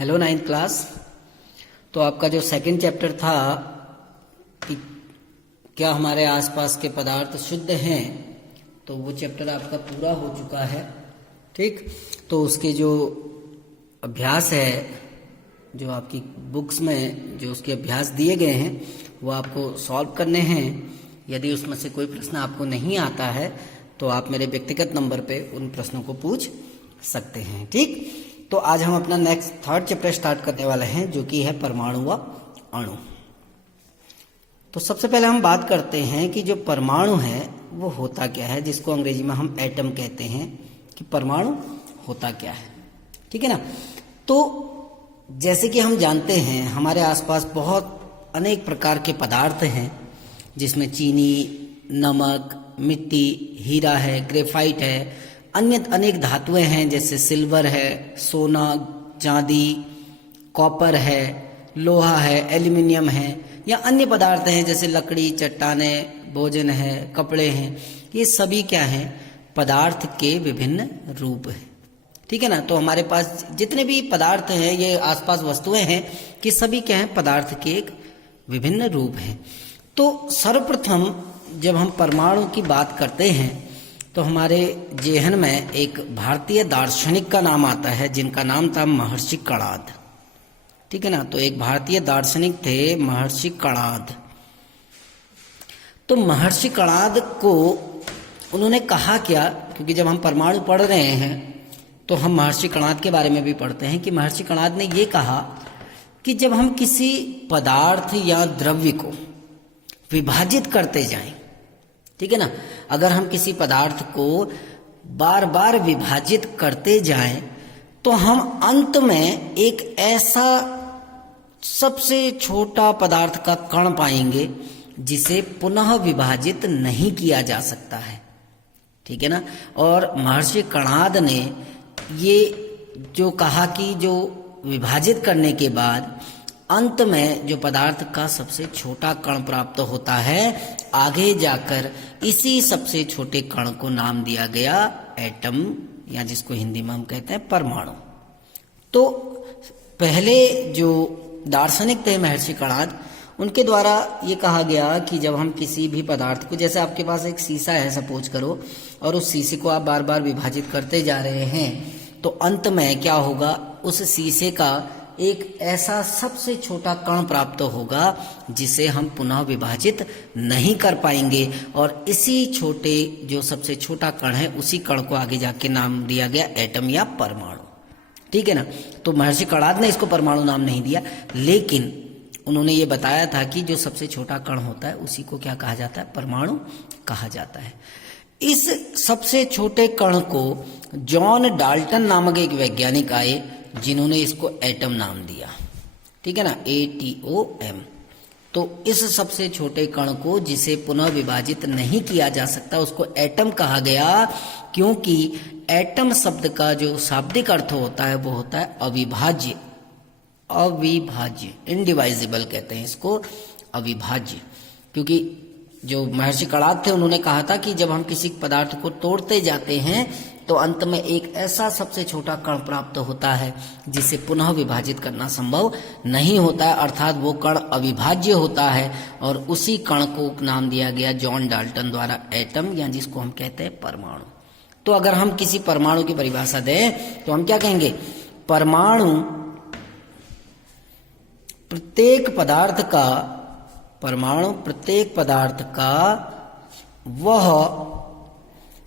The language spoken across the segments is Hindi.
Hello ninth class. तो आपका जो सेकंड चैप्टर था कि क्या हमारे आसपास के पदार्थ शुद्ध हैं, तो वो चैप्टर आपका पूरा हो चुका है। ठीक, तो उसके जो अभ्यास है, जो आपकी बुक्स में जो उसके अभ्यास दिए गए हैं, वो आपको सॉल्व करने हैं। यदि उसमें से कोई प्रश्न आपको नहीं आता है तो आप मेरे व्यक्तिगत नंबर पे उन प्रश्नों को पूछ सकते हैं। ठीक, तो आज हम अपना नेक्स्ट थर्ड चैप्टर स्टार्ट करने वाले हैं, जो कि है परमाणु व अणु। तो सबसे पहले हम बात करते हैं कि जो परमाणु है वो होता क्या है, जिसको अंग्रेजी में हम एटम कहते हैं, कि परमाणु होता क्या है। ठीक है ना। तो जैसे कि हम जानते हैं हमारे आसपास बहुत अनेक प्रकार के पदार्थ हैं, जिसमें चीनी, नमक, मिट्टी, हीरा है, ग्रेफाइट है, अन्य अनेक धातुएं हैं जैसे सिल्वर है, सोना, चांदी, कॉपर है, लोहा है, एल्यूमिनियम है, या अन्य पदार्थ हैं जैसे लकड़ी, चट्टानें, भोजन है, कपड़े हैं। ये सभी क्या हैं? पदार्थ के विभिन्न रूप हैं। ठीक है ना। तो हमारे पास जितने भी पदार्थ हैं, ये आसपास वस्तुएं हैं, कि सभी क्या हैं? पदार्थ के एक विभिन्न रूप हैं। तो सर्वप्रथम जब हम परमाणु की बात करते हैं तो हमारे जेहन में एक भारतीय दार्शनिक का नाम आता है, जिनका नाम था महर्षि कणाद। ठीक है ना। तो एक भारतीय दार्शनिक थे महर्षि कणाद। तो महर्षि कणाद को उन्होंने कहा क्या, क्योंकि जब हम परमाणु पढ़ रहे हैं तो हम महर्षि कणाद के बारे में भी पढ़ते हैं, कि महर्षि कणाद ने ये कहा कि जब हम किसी पदार्थ या द्रव्य को विभाजित करते जाएं, ठीक है ना, अगर हम किसी पदार्थ को बार बार विभाजित करते जाएं तो हम अंत में एक ऐसा सबसे छोटा पदार्थ का कण पाएंगे जिसे पुनः विभाजित नहीं किया जा सकता है। ठीक है ना। और महर्षि कणाद ने ये जो कहा कि जो विभाजित करने के बाद अंत में जो पदार्थ का सबसे छोटा कण प्राप्त होता है, आगे जाकर इसी सबसे छोटे कण को नाम दिया गया एटम, या जिसको हिंदी में हम कहते हैं परमाणु। तो पहले जो दार्शनिक थे महर्षि कणाद, उनके द्वारा ये कहा गया कि जब हम किसी भी पदार्थ को, जैसे आपके पास एक शीशा है सपोज करो, और उस शीशे को आप बार बार विभाजित करते जा रहे हैं, तो अंत में क्या होगा? उस शीशे का एक ऐसा सबसे छोटा कण प्राप्त होगा जिसे हम पुनः विभाजित नहीं कर पाएंगे, और इसी छोटे जो सबसे छोटा कण है, उसी कण को आगे जाके नाम दिया गया एटम या परमाणु। ठीक है ना। तो महर्षि कणाद ने इसको परमाणु नाम नहीं दिया, लेकिन उन्होंने ये बताया था कि जो सबसे छोटा कण होता है उसी को क्या कहा जाता है? परमाणु कहा जाता है। इस सबसे छोटे कण को जॉन डाल्टन नामक एक वैज्ञानिक आए, जिन्होंने इसको एटम नाम दिया। ठीक है ना, ATOM। तो इस सबसे छोटे कण को, जिसे पुनः विभाजित नहीं किया जा सकता, उसको एटम कहा गया, क्योंकि एटम शब्द का जो शाब्दिक अर्थ होता है वो होता है अविभाज्य। अविभाज्य, इनडिवाइजिबल कहते हैं इसको, अविभाज्य। क्योंकि जो महर्षि कणाद थे उन्होंने कहा था कि जब हम किसी पदार्थ को तोड़ते जाते हैं तो अंत में एक ऐसा सबसे छोटा कण प्राप्त होता है जिसे पुनः विभाजित करना संभव नहीं होता है, अर्थात वो कण अविभाज्य होता है, और उसी कण को नाम दिया गया जॉन डाल्टन द्वारा एटम, या जिसको हम कहते हैं परमाणु। तो अगर हम किसी परमाणु की परिभाषा दें तो हम क्या कहेंगे? परमाणु प्रत्येक पदार्थ का वह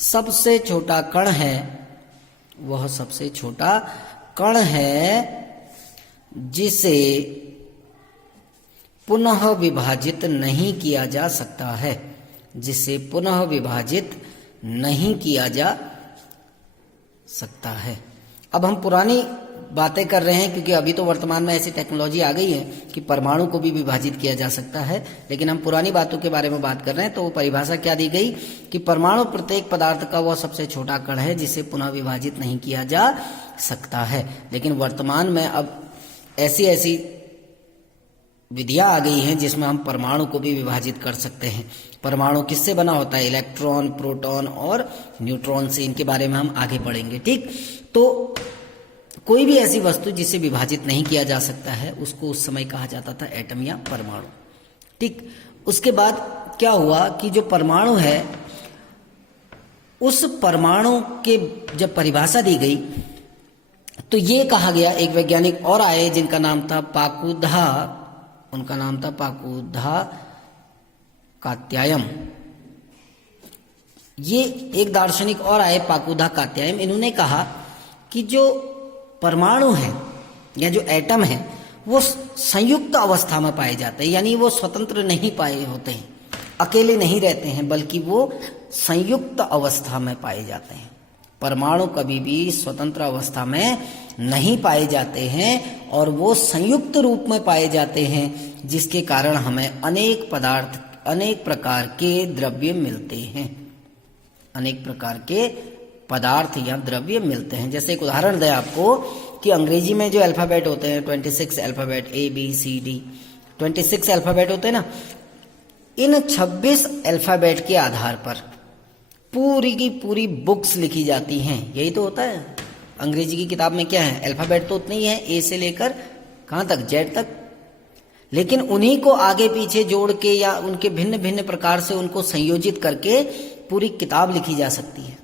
सबसे छोटा कण है, वह सबसे छोटा कण है जिसे पुनः विभाजित नहीं किया जा सकता है, जिसे पुनः विभाजित नहीं किया जा सकता है। अब हम पुरानी बातें कर रहे हैं, क्योंकि अभी तो वर्तमान में ऐसी टेक्नोलॉजी आ गई है कि परमाणु को भी विभाजित किया जा सकता है, लेकिन हम पुरानी बातों के बारे में बात कर रहे हैं। तो वो परिभाषा क्या दी गई कि परमाणु प्रत्येक पदार्थ का वह सबसे छोटा कण है जिसे पुनः विभाजित नहीं किया जा सकता है। लेकिन वर्तमान में अब ऐसी विधियां आ गई हैं जिसमें हम परमाणु को भी विभाजित कर सकते हैं। परमाणु किससे बना होता है? इलेक्ट्रॉन, प्रोटॉन और न्यूट्रॉन से। इनके बारे में हम आगे पढ़ेंगे। ठीक, तो कोई भी ऐसी वस्तु जिसे विभाजित नहीं किया जा सकता है उसको उस समय कहा जाता था एटम या परमाणु। ठीक, उसके बाद क्या हुआ कि जो परमाणु है उस परमाणु के जब परिभाषा दी गई तो ये कहा गया, एक वैज्ञानिक और आए जिनका नाम था पाकुधा, उनका नाम था पाकुधा कात्यायन। ये एक दार्शनिक और आए पाकुधा कात्यायन, इन्होंने कहा कि जो परमाणु है या जो एटम है वो संयुक्त अवस्था में पाए जाते हैं, यानी वो स्वतंत्र नहीं पाए होते हैं, अकेले नहीं रहते हैं, बल्कि वो संयुक्त अवस्था में पाए जाते हैं। परमाणु कभी भी स्वतंत्र अवस्था में नहीं पाए जाते हैं और वो संयुक्त रूप में पाए जाते हैं, जिसके कारण हमें अनेक पदार्थ, अनेक प्रकार के द्रव्य मिलते हैं, अनेक प्रकार के पदार्थ या द्रव्य मिलते हैं। जैसे एक उदाहरण दें आपको कि अंग्रेजी में जो अल्फाबेट होते हैं 26 अल्फाबेट ABCD 26 अल्फाबेट होते हैं ना, इन 26 अल्फाबेट के आधार पर पूरी की पूरी बुक्स लिखी जाती हैं। यही तो होता है अंग्रेजी की किताब में, क्या है, अल्फाबेट तो उतने ही है, A से लेकर कहाँ तक, Z तक, लेकिन उन्हीं को आगे पीछे जोड़ के या उनके भिन्न भिन्न प्रकार से उनको संयोजित करके पूरी किताब लिखी जा सकती है।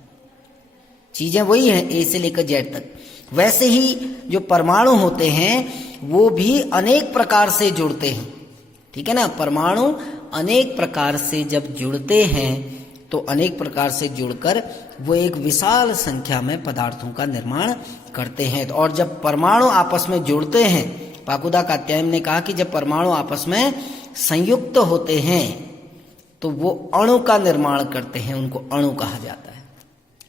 चीजें वही हैं A से लेकर Z तक। वैसे ही जो परमाणु होते हैं वो भी अनेक प्रकार से जुड़ते हैं, ठीक है ना। परमाणु अनेक प्रकार से जब जुड़ते हैं तो अनेक प्रकार से जुड़कर वो एक विशाल संख्या में पदार्थों का निर्माण करते हैं। और जब परमाणु आपस में जुड़ते हैं, पाकुदा कात्यायन ने कहा कि जब परमाणु आपस में संयुक्त होते हैं तो वो अणु का निर्माण करते हैं, उनको अणु कहा जाता है,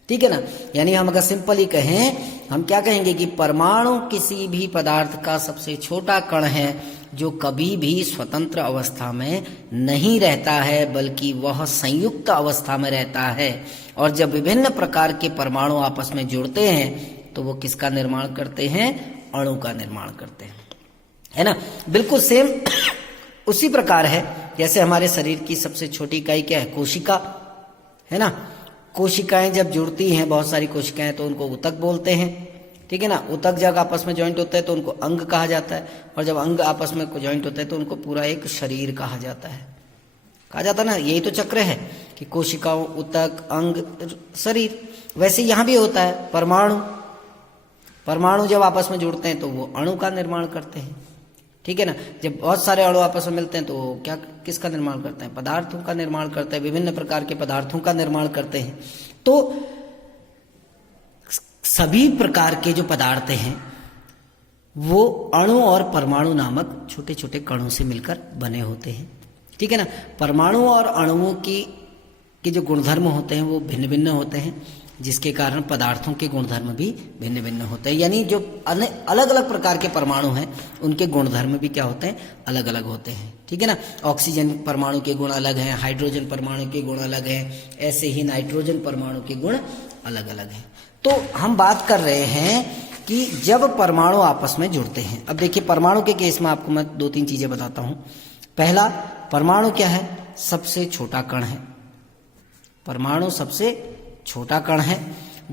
ठीक है ना। यानी हम अगर सिंपली कहें, हम क्या कहेंगे कि परमाणु किसी भी पदार्थ का सबसे छोटा कण है जो कभी भी स्वतंत्र अवस्था में नहीं रहता है, बल्कि वह संयुक्त अवस्था में रहता है। और जब विभिन्न प्रकार के परमाणु आपस में जुड़ते हैं तो वो किसका निर्माण करते हैं, अणु का निर्माण करते हैं, है ना। बिल्कुल सेम उसी प्रकार है जैसे हमारे शरीर की सबसे छोटी इकाई क्या है, कोशिका, है ना। कोशिकाएं जब जुड़ती हैं, बहुत सारी कोशिकाएं, तो उनको ऊतक बोलते हैं, ठीक है ना। ऊतक जब आपस में ज्वाइंट होते हैं तो उनको अंग कहा जाता है, और जब अंग आपस में ज्वाइंट होते हैं तो उनको पूरा एक शरीर कहा जाता है, कहा जाता है ना। यही तो चक्र है कि कोशिकाओं, ऊतक, अंग, शरीर। वैसे यहाँ भी होता है परमाणु, परमाणु जब आपस में जुड़ते हैं तो वो अणु का निर्माण करते हैं, ठीक है ना। जब बहुत सारे अणु आपस में मिलते हैं तो क्या, किसका निर्माण करते हैं, पदार्थों का निर्माण करते हैं, विभिन्न प्रकार के पदार्थों का निर्माण करते हैं। तो सभी प्रकार के जो पदार्थ हैं वो अणु और परमाणु नामक छोटे छोटे कणों से मिलकर बने होते हैं, ठीक है ना। परमाणु और अणुओं के जो गुणधर्म होते हैं वो भिन्न भिन्न होते हैं, जिसके कारण पदार्थों के गुणधर्म भी भिन्न भिन्न होते हैं। यानी जो अलग अलग प्रकार के परमाणु हैं उनके गुणधर्म भी क्या होते हैं, अलग अलग होते हैं, ठीक है ना। ऑक्सीजन परमाणु के गुण अलग हैं, हाइड्रोजन परमाणु के गुण अलग हैं, ऐसे ही नाइट्रोजन परमाणु के गुण अलग अलग हैं। तो हम बात कर रहे हैं कि जब परमाणु आपस में जुड़ते हैं। अब देखिए परमाणु के केस में आपको मैं 2-3 चीजें बताता हूं। पहला, परमाणु क्या है, सबसे छोटा कण है। परमाणु सबसे छोटा कण है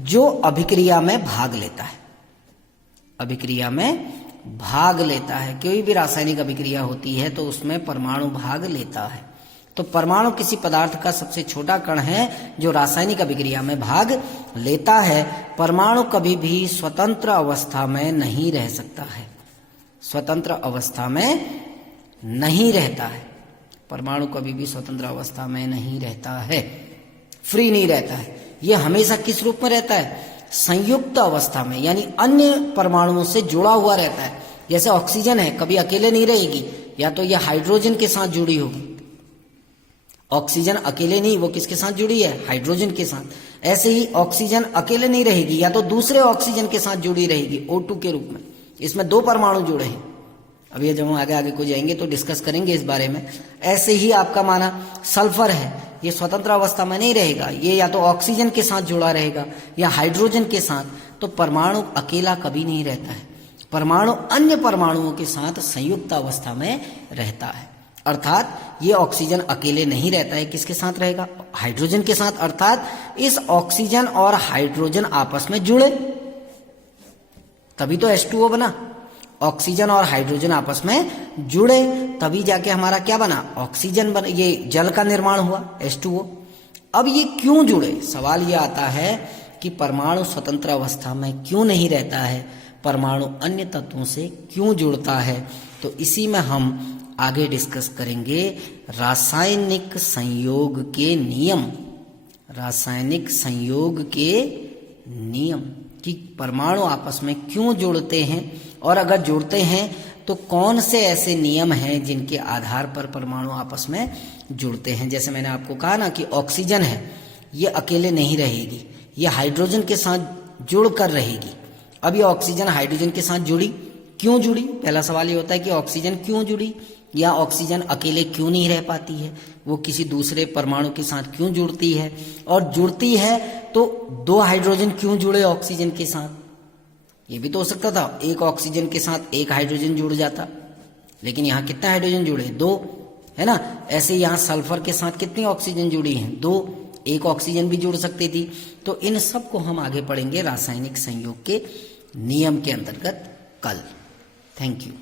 जो अभिक्रिया में भाग लेता है, अभिक्रिया में भाग लेता है। कोई भी रासायनिक अभिक्रिया होती है तो उसमें परमाणु भाग लेता है। तो परमाणु किसी पदार्थ का सबसे छोटा कण है जो रासायनिक अभिक्रिया में भाग लेता है। परमाणु कभी भी स्वतंत्र अवस्था में नहीं रह सकता है, स्वतंत्र अवस्था में नहीं रहता है। परमाणु कभी भी स्वतंत्र अवस्था में नहीं रहता है, फ्री नहीं रहता है। यह हमेशा किस रूप में रहता है, संयुक्त अवस्था में, यानी अन्य परमाणुओं से जुड़ा हुआ रहता है। जैसे ऑक्सीजन है, कभी अकेले नहीं रहेगी, या तो यह हाइड्रोजन के साथ जुड़ी होगी। ऑक्सीजन अकेले नहीं, वो किसके साथ जुड़ी है, हाइड्रोजन के साथ। ऐसे ही ऑक्सीजन अकेले नहीं रहेगी, या तो दूसरे ऑक्सीजन के साथ जुड़ी रहेगी, O2 के रूप में। इसमें 2 परमाणु जुड़े हैं। अब ये जब हम आगे आगे को जाएंगे तो डिस्कस करेंगे इस बारे में। ऐसे ही आपका माना सल्फर है, ये स्वतंत्र अवस्था में नहीं रहेगा, ये या तो ऑक्सीजन के साथ जुड़ा रहेगा या हाइड्रोजन के साथ। तो परमाणु अकेला कभी नहीं रहता है, परमाणु अन्य परमाणुओं के साथ संयुक्त अवस्था में रहता है। अर्थात ये ऑक्सीजन अकेले नहीं रहता है, किसके साथ रहेगा, हाइड्रोजन के साथ। अर्थात इस ऑक्सीजन और हाइड्रोजन आपस में जुड़े, तभी तो H2O बना। ऑक्सीजन और हाइड्रोजन आपस में जुड़े तभी जाके हमारा क्या बना, ऑक्सीजन बना, ये जल का निर्माण हुआ H2O। अब ये क्यों जुड़े, सवाल ये आता है कि परमाणु स्वतंत्र अवस्था में क्यों नहीं रहता है, परमाणु अन्य तत्वों से क्यों जुड़ता है। तो इसी में हम आगे डिस्कस करेंगे रासायनिक संयोग के नियम, रासायनिक संयोग के नियम कि परमाणु आपस में क्यों जुड़ते हैं, और अगर जुड़ते हैं तो कौन से ऐसे नियम हैं जिनके आधार पर परमाणु आपस में जुड़ते हैं। जैसे मैंने आपको कहा ना कि ऑक्सीजन है, ये अकेले नहीं रहेगी, ये हाइड्रोजन के साथ जुड़ कर रहेगी। अब ये ऑक्सीजन हाइड्रोजन के साथ जुड़ी, क्यों जुड़ी, पहला सवाल ये होता है कि ऑक्सीजन क्यों जुड़ी, या ऑक्सीजन अकेले क्यों नहीं रह पाती है, वो किसी दूसरे परमाणु के साथ क्यों जुड़ती है, और जुड़ती है तो दो हाइड्रोजन क्यों जुड़े ऑक्सीजन के साथ। ये भी तो हो सकता था एक ऑक्सीजन के साथ एक हाइड्रोजन जुड़ जाता, लेकिन यहाँ कितने हाइड्रोजन जुड़े, दो, है ना। ऐसे यहाँ सल्फर के साथ कितनी ऑक्सीजन जुड़ी हैं, दो, एक ऑक्सीजन भी जुड़ सकती थी। तो इन सब को हम आगे पढ़ेंगे रासायनिक संयोग के नियम के अंतर्गत कल। Thank you.